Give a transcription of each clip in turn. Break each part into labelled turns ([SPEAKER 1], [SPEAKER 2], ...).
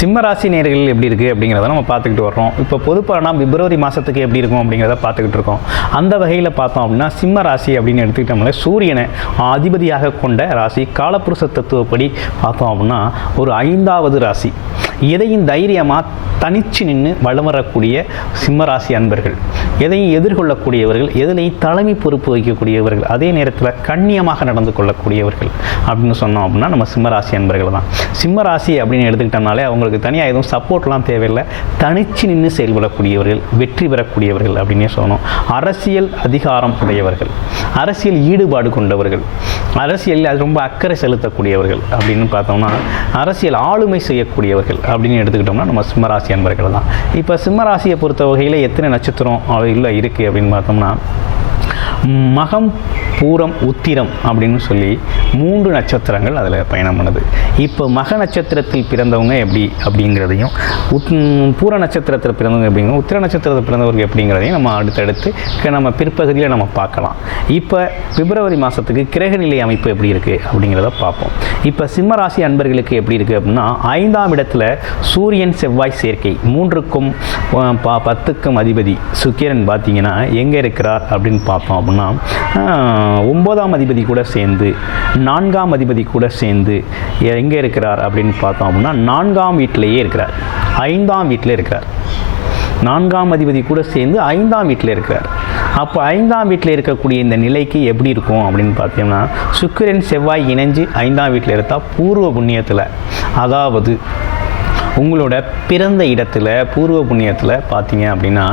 [SPEAKER 1] சிம்மராசி நேர்கள் எப்படி இருக்குது அப்படிங்கிறத நம்ம பார்த்துக்கிட்டு வர்றோம். இப்போ பொது பலனாக பிப்ரவரி மாதத்துக்கு எப்படி இருக்கும் அப்படிங்கிறத பார்த்துக்கிட்டு இருக்கோம். அந்த வகையில் பார்த்தோம் அப்படின்னா சிம்ம ராசி அப்படின்னு எடுத்துக்கிட்டோம்னா சூரியனை அதிபதியாக கொண்ட ராசி காலப்புருஷ தத்துவப்படி பார்த்தோம் அப்படின்னா ஒரு ஐந்தாவது ராசி. எதையும் தைரியமாக தனிச்சு நின்று வளம் வரக்கூடிய சிம்மராசி அன்பர்கள். எதையும் எதிர்கொள்ளக்கூடியவர்கள் எதிலையும் தலைமை பொறுப்பு வகிக்கக்கூடியவர்கள் அதே நேரத்தில் கண்ணியமாக நடந்து கொள்ளக்கூடியவர்கள் அப்படின்னு சொன்னோம் அப்படின்னா நம்ம சிம்மராசி அன்பர்கள் தான். சிம்மராசி அப்படின்னு எடுத்துக்கிட்டோம்னாலே அவங்களுக்கு தனியாக எதுவும் சப்போர்ட்லாம் தேவையில்லை. தனிச்சு நின்று செயல்படக்கூடியவர்கள் வெற்றி பெறக்கூடியவர்கள் அப்படின்னே சொல்லணும். அரசியல் அதிகாரம் உடையவர்கள் அரசியல் ஈடுபாடு கொண்டவர்கள் அரசியலில் அது ரொம்ப அக்கறை செலுத்தக்கூடியவர்கள் அப்படின்னு பார்த்தோம்னா அரசியல் ஆளுமை செய்யக்கூடியவர்கள் அப்படின்னு எடுத்துக்கிட்டோம்னா நம்ம சிம்மராசி அன்பர்கள் தான். இப்போ சிம்மராசியை பொறுத்த வகையில் எத்தனை நட்சத்திரம் இல்லை இருக்குது அப்படின்னு பார்த்தோம்னா மகம் பூரம் உத்திரம் அப்படின்னு சொல்லி மூன்று நட்சத்திரங்கள் அதில் பயணம் பண்ணுது. இப்போ மக நட்சத்திரத்தில் பிறந்தவங்க எப்படி அப்படிங்கிறதையும் உத் பூர நட்சத்திரத்தில் பிறந்தவங்க எப்படிங்க உத்திர நட்சத்திரத்தில் பிறந்தவர்கள் எப்படிங்கிறதையும் நம்ம அடுத்தடுத்து க- நம்ம பிற்பகுதியில் நம்ம பார்க்கலாம். இப்போ பிப்ரவரி மாதத்துக்கு கிரக நிலை அமைப்பு எப்படி இருக்குது அப்படிங்கிறத பார்ப்போம். இப்போ சிம்ம ராசி அன்பர்களுக்கு எப்படி இருக்குது அப்படின்னா ஐந்தாம் இடத்துல சூரியன் செவ்வாய் சேர்க்கை மூன்றுக்கும் பத்துக்கும் அதிபதி சுக்கிரன் பார்த்தீங்கன்னா எங்கே இருக்கிறார் அப்படின்னு பார்ப்போம். அப்படின்னா ஒன்பதாம் அதிபதி கூட சேர்ந்து நான்காம் அதிபதி கூட சேர்ந்து எங்கே இருக்கிறார் அப்படின்னு பார்த்தோம் அப்படின்னா நான்காம் வீட்டிலேயே இருக்கிறார். ஐந்தாம் வீட்டில் இருக்கிறார். நான்காம் அதிபதி கூட சேர்ந்து ஐந்தாம் வீட்டில் இருக்கிறார். அப்போ ஐந்தாம் வீட்டில் இருக்கக்கூடிய இந்த நிலைக்கு எப்படி இருக்கும் அப்படின்னு பார்த்தீங்கன்னா சுக்கிரன் செவ்வாய் இணைஞ்சு ஐந்தாம் வீட்டில் இருந்தால் பூர்வ புண்ணியத்தில். அதாவது உங்களோட பிறந்த இடத்துல பூர்வ புண்ணியத்தில் பார்த்தீங்க அப்படின்னா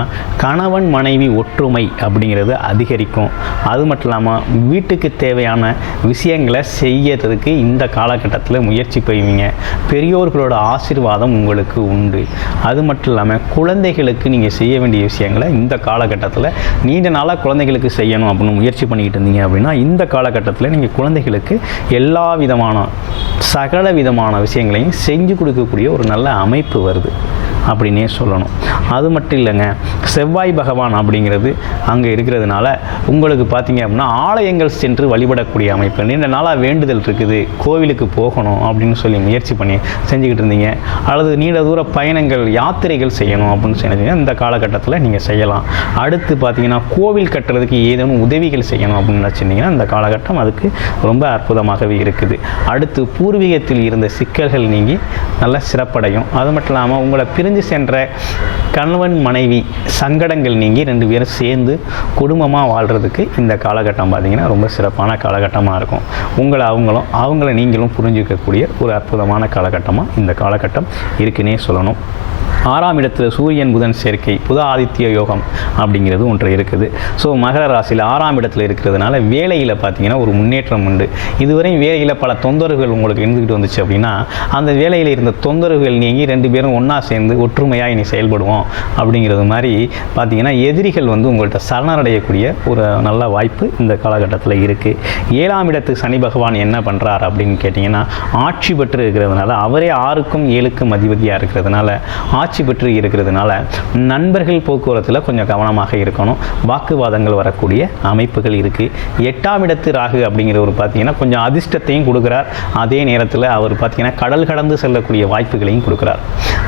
[SPEAKER 1] கணவன் மனைவி ஒற்றுமை அப்படிங்கிறது அதிகரிக்கும். அது மட்டும் இல்லாமல் வீட்டுக்கு தேவையான விஷயங்களை செய்யறதுக்கு இந்த காலகட்டத்தில் முயற்சி பெய்வீங்க பெரியோர்களோட ஆசீர்வாதம் உங்களுக்கு உண்டு. அது மட்டும் இல்லாமல் குழந்தைகளுக்கு நீங்கள் செய்ய வேண்டிய விஷயங்களை இந்த காலகட்டத்தில் நீண்ட நாளாக குழந்தைகளுக்கு செய்யணும் அப்படின்னு முயற்சி பண்ணிக்கிட்டு இருந்தீங்க அப்படின்னா இந்த காலகட்டத்தில் நீங்கள் குழந்தைகளுக்கு எல்லா விதமான சகல விதமான விஷயங்களையும் செஞ்சு கொடுக்கக்கூடிய ஒரு நல்ல அமைப்பு வருது. அப்படின்னே சொல்லணும். அது மட்டும் இல்லைங்க செவ்வாய் பகவான் அப்படிங்கிறது அங்கே இருக்கிறதுனால உங்களுக்கு பார்த்தீங்க அப்படின்னா ஆலயங்கள் சென்று வழிபடக்கூடிய அமைப்பு. நீண்ட நாளாக வேண்டுதல் இருக்குது கோவிலுக்கு போகணும் அப்படின்னு சொல்லி முயற்சி பண்ணி செஞ்சுக்கிட்டு இருந்தீங்க. அல்லது நீண்ட தூர பயணங்கள் யாத்திரைகள் செய்யணும் அப்படின்னு சொன்னீங்கன்னா இந்த காலகட்டத்தில் நீங்கள் செய்யலாம். அடுத்து பார்த்தீங்கன்னா கோவில் கட்டுறதுக்கு ஏதேனும் உதவிகள் செய்யணும் அப்படின்னு நினச்சிருந்தீங்கன்னா இந்த காலகட்டம் அதுக்கு ரொம்ப அற்புதமாகவே இருக்குது. அடுத்து பூர்வீகத்தில் இருந்த சிக்கல்கள் நீங்கி நல்லா சிறப்படையும். அது மட்டும் இல்லாமல் உங்களை பிரிஞ்சு சென்ற கணவன் மனைவி சங்கடங்கள் நீங்கி ரெண்டு பேரும் சேர்ந்து குடும்பமாக வாழ்கிறதுக்கு இந்த காலகட்டம் பார்த்தீங்கன்னா ரொம்ப சிறப்பான காலகட்டமாக இருக்கும். உங்களை அவங்களும் அவங்கள நீங்களும் புரிஞ்சுக்கக்கூடிய ஒரு அற்புதமான காலகட்டமாக இந்த காலகட்டம் இருக்குன்னே சொல்லணும். ஆறாம் இடத்துல சூரியன் புதன் சேர்க்கை புத ஆதித்ய யோகம் அப்படிங்கிறது ஒன்று இருக்குது. ஸோ மகர ராசியில் ஆறாம் இடத்துல இருக்கிறதுனால வேலையில் பார்த்தீங்கன்னா ஒரு முன்னேற்றம் உண்டு. இதுவரையும் வேலையில் பல தொந்தரவுகள் உங்களுக்கு இருந்துக்கிட்டு வந்துச்சு அப்படின்னா அந்த வேலையில் இருந்த தொந்தரவுகள் நீங்கி ரெண்டு பேரும் ஒன்றா சேர்ந்து ஒற்றுமையாக இனி செயல்படுவோம் அப்படிங்கிறது மாதிரி பார்த்தீங்கன்னா எதிரிகள் வந்து உங்கள்கிட்ட சரணடையக்கூடிய ஒரு நல்ல வாய்ப்பு இந்த காலகட்டத்தில் இருக்குது ஏழாம் இடத்து சனி பகவான் என்ன பண்ணுறார் அப்படின்னு கேட்டிங்கன்னா ஆட்சி பெற்று இருக்கிறதுனால அவரே ஆறுக்கும் ஏழுக்கும் அதிபதியாக இருக்கிறதுனால ஆட்சி பெற்று இருக்கிறதுனால நண்பர்கள் போக்குவரத்தில் கொஞ்சம் கவனமாக இருக்கணும். வாக்குவாதங்கள் வரக்கூடிய அமைப்புகள் இருக்குது எட்டாம் இடத்து ராகு அப்படிங்கிறவர் பார்த்தீங்கன்னா கொஞ்சம் அதிர்ஷ்டத்தையும் கொடுக்குறார். அதே நேரத்தில் அவர் பார்த்தீங்கன்னா கடல் கடந்து செல்லக்கூடிய வாய்ப்புகளையும் கொடுக்குறார்.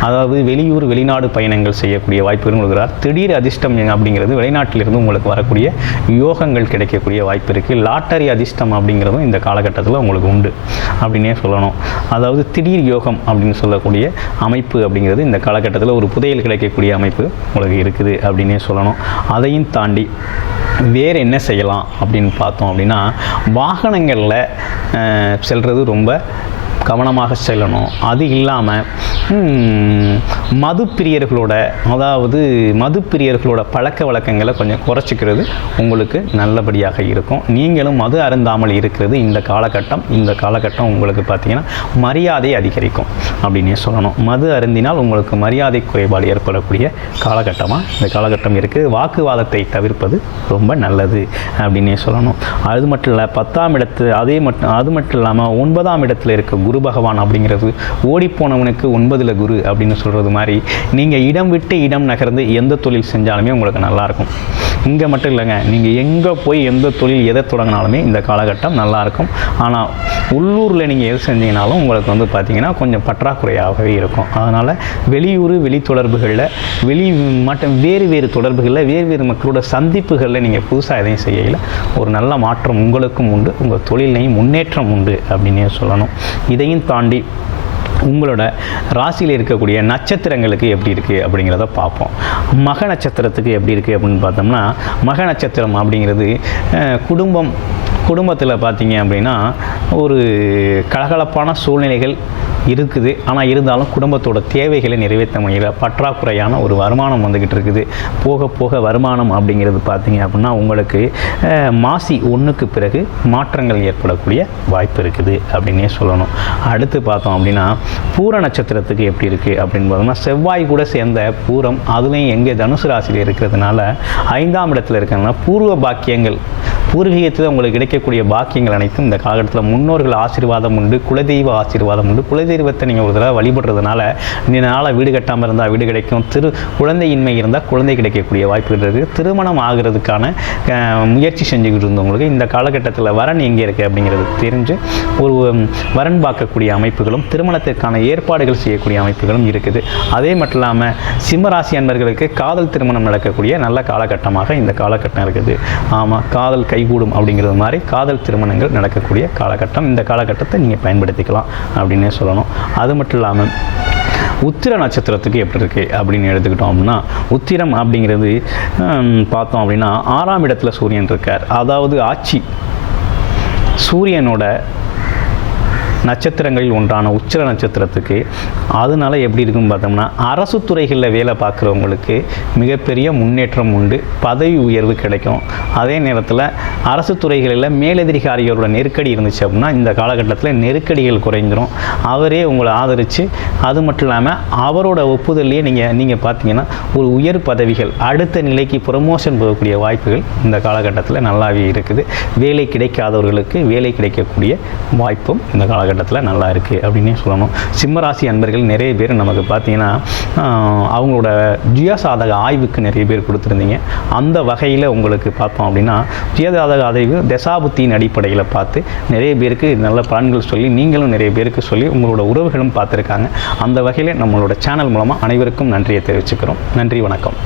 [SPEAKER 1] அதாவது வெளியூர் வெளிநாடு பயணங்கள் செய்யக்கூடிய வாய்ப்புகளும் கொடுக்குறார். திடீர் அதிர்ஷ்டம் அப்படிங்கிறது வெளிநாட்டிலிருந்து உங்களுக்கு வரக்கூடிய யோகங்கள் கிடைக்கக்கூடிய வாய்ப்பு இருக்குது லாட்டரி அதிர்ஷ்டம் அப்படிங்கிறதும் இந்த காலகட்டத்தில் உங்களுக்கு உண்டு அப்படின்னே சொல்லணும். அதாவது திடீர் யோகம் அப்படின்னு சொல்லக்கூடிய அமைப்பு அப்படிங்கிறது இந்த காலகட்டத்தில் ஒரு புதையல் கிடைக்கக்கூடிய அமைப்பு உங்களுக்கு இருக்குது அப்படின்னே சொல்லணும். அதையும் தாண்டி வேறு என்ன செய்யலாம் அப்படின்னு பார்த்தோம் அப்படின்னா வாகனங்களில் அஹ், ரொம்ப கவனமாக செல்லணும். அது இல்லாமல் மது பிரியர்களோட அதாவது மது பிரியர்களோட பழக்க வழக்கங்களை கொஞ்சம் குறைச்சிக்கிறது உங்களுக்கு நல்லபடியாக இருக்கும். நீங்களும் மது அருந்தாமல் இருக்கிறது இந்த காலகட்டம். இந்த காலகட்டம் உங்களுக்கு பார்த்தீங்கன்னா மரியாதை அதிகரிக்கும் அப்படின்னே சொல்லணும். மது அருந்தினால் உங்களுக்கு மரியாதை குறைபாடு ஏற்படக்கூடிய காலகட்டமாக இந்த காலகட்டம் இருக்குது வாக்குவாதத்தை தவிர்ப்பது ரொம்ப நல்லது அப்படின்னே சொல்லணும். அது மட்டும் இல்லை பத்தாம் இடத்து அதே மட்டும் அது மட்டும் இல்லாமல் ஒன்பதாம் இடத்துல இருக்க குரு பகவான் அப்படிங்கிறது ஓடிப்போனவனுக்கு ஒன்பதில் குரு அப்படின்னு சொல்கிறது மாதிரி நீங்கள் இடம் விட்டு இடம் நகர்ந்து எந்த தொழில் செஞ்சாலுமே உங்களுக்கு நல்லாயிருக்கும். இங்கே மட்டும் இல்லைங்க நீங்கள் எங்கே போய் எந்த தொழில் எதை தொடங்கினாலுமே இந்த காலகட்டம் நல்லாயிருக்கும். ஆனால் உள்ளூரில் நீங்கள் எது செஞ்சீங்கனாலும் உங்களுக்கு வந்து பார்த்தீங்கன்னா கொஞ்சம் பற்றாக்குறையாகவே இருக்கும். அதனால் வெளியூர் வெளி தொடர்புகளில் வெளி மற்றும் வேறு வேறு தொடர்புகளில் வேறு வேறு மக்களோட சந்திப்புகளில் நீங்கள் புதுசாக எதையும் செய்யல ஒரு நல்ல மாற்றம் உங்களுக்கும் உண்டு உங்கள் தொழிலையும் முன்னேற்றம் உண்டு அப்படின்னே சொல்லணும். இது இதையும் தாண்டி உங்களோட ராசியில் இருக்கக்கூடிய நட்சத்திரங்களுக்கு எப்படி இருக்குது அப்படிங்கிறத பார்ப்போம். மக நட்சத்திரத்துக்கு எப்படி இருக்குது அப்படின்னு பார்த்தோம்னா மக நட்சத்திரம் அப்படிங்கிறது குடும்பம் குடும்பத்தில் பார்த்தீங்க அப்படின்னா ஒரு கலகலப்பான சூழ்நிலைகள் இருக்குது. ஆனால் இருந்தாலும் குடும்பத்தோட தேவைகளை நிறைவேற்ற முடியல. பற்றாக்குறையான ஒரு வருமானம் வந்துக்கிட்டு இருக்குது. போக போக வருமானம் அப்படிங்கிறது பார்த்தீங்க அப்படின்னா உங்களுக்கு மாசி ஒன்றுக்கு பிறகு மாற்றங்கள் ஏற்படக்கூடிய வாய்ப்பு இருக்குது அப்படின்னே சொல்லணும். அடுத்து பார்த்தோம் அப்படின்னா பூர நட்சத்திரத்துக்கு எப்படி இருக்குது அப்படின்னு பார்த்தோம்னா செவ்வாய் கூட சேர்ந்த பூரம் அதுலேயும் எங்கே தனுசு ராசியில் இருக்கிறதுனால ஐந்தாம் இடத்துல இருக்கிறதுனால பூர்வ பாக்கியங்கள் பூர்வீகத்தில் உங்களுக்கு கிடைக்கக்கூடிய பாக்கியங்கள் அனைத்தும் இந்த காலகட்டத்தில் முன்னோர்கள் ஆசீர்வாதம் உண்டு குலதெய்வ ஆசீர்வாதம் உண்டு குலதெய்வ குலதெய்வத்தை நீங்கள் ஒரு தடவை வழிபடுறதுனால நீண்ட நாளாக வீடு கட்டாமல் இருந்தால் வீடு கிடைக்கும். திரு குழந்தையின்மை இருந்தால் குழந்தை கிடைக்கக்கூடிய வாய்ப்புகள் இருக்குது திருமணம் ஆகிறதுக்கான முயற்சி செஞ்சுக்கிட்டு இருந்தவங்களுக்கு இந்த காலகட்டத்தில் வரன் எங்கே இருக்குது அப்படிங்கிறது தெரிஞ்சு ஒரு வரன் பார்க்கக்கூடிய அமைப்புகளும் திருமணத்திற்கான ஏற்பாடுகள் செய்யக்கூடிய அமைப்புகளும் இருக்குது. அதே மட்டும் இல்லாமல் சிம்மராசி அன்பர்களுக்கு காதல் திருமணம் நடக்கக்கூடிய நல்ல காலகட்டமாக இந்த காலகட்டம் இருக்குது. ஆமாம் காதல் கைகூடும் அப்படிங்கிறது மாதிரி காதல் திருமணங்கள் நடக்கக்கூடிய காலகட்டம். இந்த காலகட்டத்தை நீங்கள் பயன்படுத்திக்கலாம் அப்படின்னே சொல்லணும். அது மட்டும் இல்லாமல் உத்திர நட்சத்திரத்துக்கு எப்படி இருக்குது அப்படின்னு எடுத்துக்கிட்டோம் அப்படின்னா உத்திரம் அப்படிங்கிறது பார்த்தோம் அப்படின்னா ஆறாம் இடத்துல சூரியன் இருக்கார். அதாவது ஆட்சி. சூரியனோட நட்சத்திரங்களில் ஒன்றான உச்சிர நட்சத்திரத்துக்கு. அதனால எப்படி இருக்குன்னு பார்த்தோம்னா அரசு துறைகளில் வேலை பார்க்குறவங்களுக்கு மிகப்பெரிய முன்னேற்றம் உண்டு பதவி உயர்வு கிடைக்கும். அதே நேரத்தில் அரசு துறைகளில் மேலதிகாரிகளோட நெருக்கடி இருந்துச்சு அப்படின்னா இந்த காலகட்டத்தில் நெருக்கடிகள் குறைஞ்சிரும் அவரே உங்களை ஆதரித்து அது மட்டும் இல்லாமல் அவரோட ஒப்புதல்லையே நீங்கள் நீங்கள் பார்த்தீங்கன்னா ஒரு உயர் பதவிகள் அடுத்த நிலைக்கு ப்ரொமோஷன் போகக்கூடிய வாய்ப்புகள் இந்த காலகட்டத்தில் நல்லாவே இருக்குது. வேலை கிடைக்காதவர்களுக்கு வேலை கிடைக்கக்கூடிய வாய்ப்பும் இந்த காலகட்டத்தில் நல்லா இருக்குது அப்படின்னே சொல்லணும். சிம்மராசி அன்பர்கள் நிறைய பேர் நமக்கு பார்த்தீங்கன்னா அவங்களோட ஜியாசாதக ஆய்வுக்கு நிறைய பேர் கொடுத்துருந்தீங்க. அந்த வகையில் உங்களுக்கு பார்த்தோம் அப்படின்னா ஜியசாதக ஆய்வு தசாபுத்தியின் அடிப்படையில் பார்த்து நிறைய பேருக்கு நல்ல பலன்கள் சொல்லி நீங்களும் நிறைய பேருக்கு சொல்லி உங்களோட உறவுகளும் பார்த்துருக்காங்க. அந்த வகையில் நம்மளோட சேனல் மூலமாக அனைவருக்கும் நன்றியை தெரிவிச்சுக்கிறோம். நன்றி வணக்கம்.